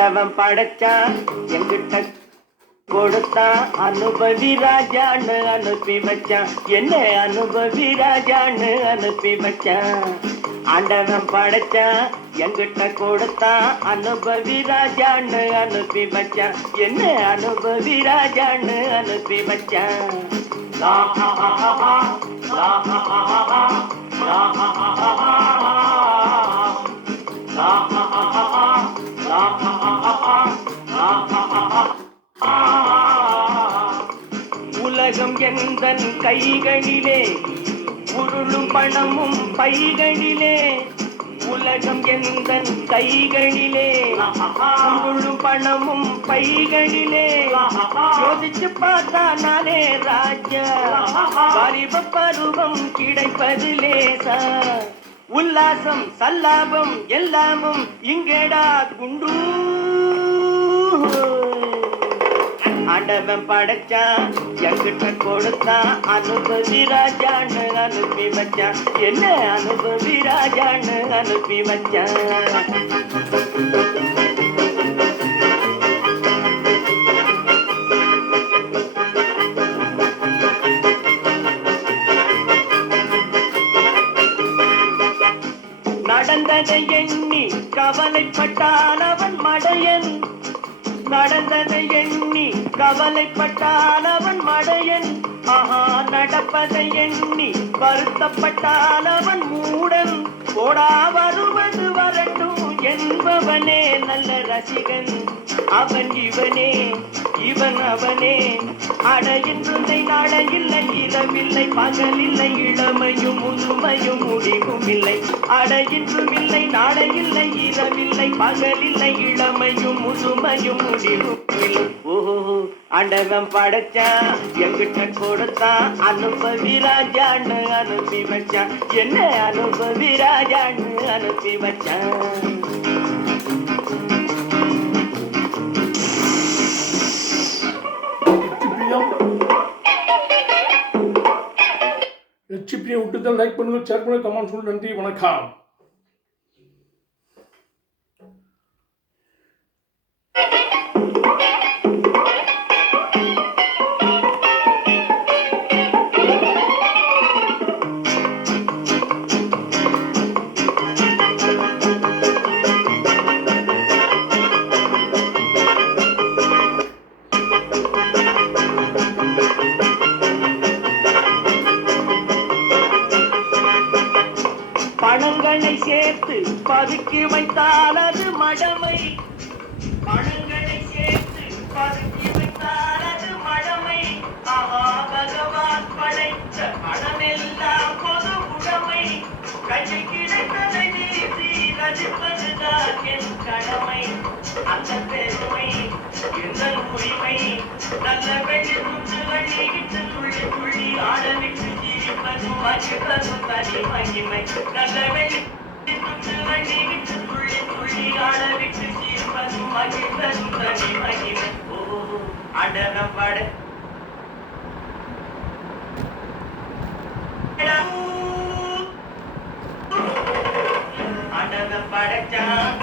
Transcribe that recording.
ஆண்டவன் படைச்சான் எங்கிட்ட கொடுத்தான் அனுபவி ராஜான்னு அனுப்பி வச்சான் என்ன அனுபவி ராஜான்னு அனுப்பி வச்சான் ஆண்டவன் படைச்சான் எங்கிட்ட கொடுத்தான் அனுபவி ராஜான்னு அனுப்பி வச்சான் என்ன அனுபவி ராஜான்னு அனுப்பி வச்சான் உலகம் எந்தன் கைகளிலே உருளும் பணமும் பைகளிலே உலகம் எந்தன் கைகளிலே உருளும் பணமும் பைகளிலே யோசிச்சு பார்த்தா நானே ராஜா வாலிப பருவம் கிடைப்பது லேசா உல்லாசம் சல்லாபம் எல்லாமும் இங்கேடா குண்டு ஆண்டவன் படைச்சான் எங்கிட்ட கொடுத்தான் அனுபவி ராஜான்னு அனுப்பி வச்சான் என்ன அனுபவி ராஜான்னு அனுப்பி வச்சான் நடந்ததை எண்ணி கவலைப்பட்டான் அவன் மடையன் நடந்ததை எண்ணி கவலைப்பட்டான் அவன் மடையன் ஆஹா நடப்பதை எண்ணி வருத்தப்பட்டான் அவன் மூடன் போடா வருவது வரட்டும் என்பவனே நல்ல ரசிகன் அவன் இவனே இவன் அவனே அடையின்றுதை நாளையில்லை இரவில்லை பகலில்லை இளமையும் முதுமையும் முடிவும் இல்லை அடையின்றும் இல்லை நாளையில்லை இரவில்லை பகலில்லை இளமையும் முதுமையும் முடிவும் இல்லை ஓஹோ ஆண்டவன் படைச்சான் எங்கிட்ட கொடுத்தான் அனுபவி ராஜான்னு அனுப்பி வச்சான் என்ன அனுபவி ராஜான்னு அனுப்பி வச்சான் எச்சிப்பியை விட்டுதான் லைக் பண்ணுங்க, ஷேர் பண்ணுங்க, கமெண்ட் சொல்லுங்க. நன்றி, வணக்கம். பணங்களை சேர்த்து பதுக்கி வைத்தால் அது மடமை பணங்களை சேர்த்து பதுக்கி வைத்தால் அது மடமை ஆஹா பகவான் படைத்த பணமெல்லாம் பொது உடைமை கையில் கிடைத்ததை நீதி ரசிப்பதுதான் என் கடமை அந்த பெருமை எந்த உரிமை நல்ல வெள்ளி துண்டு வள்ளிட்டு துள்ளி துள்ளி ஆடவிட்டு ஜீவிப்பதும் மகிழ்வதும் தனி மகிமை நல்ல வெள்ளி துண்டு வள்ளிட்டு துள்ளி துள்ளி ஆடவிட்டு ஜீவிப்பதும் மகிழ்வதும் தனி மகிமை ஓ அடனம் பட அடனம் படைச்சான்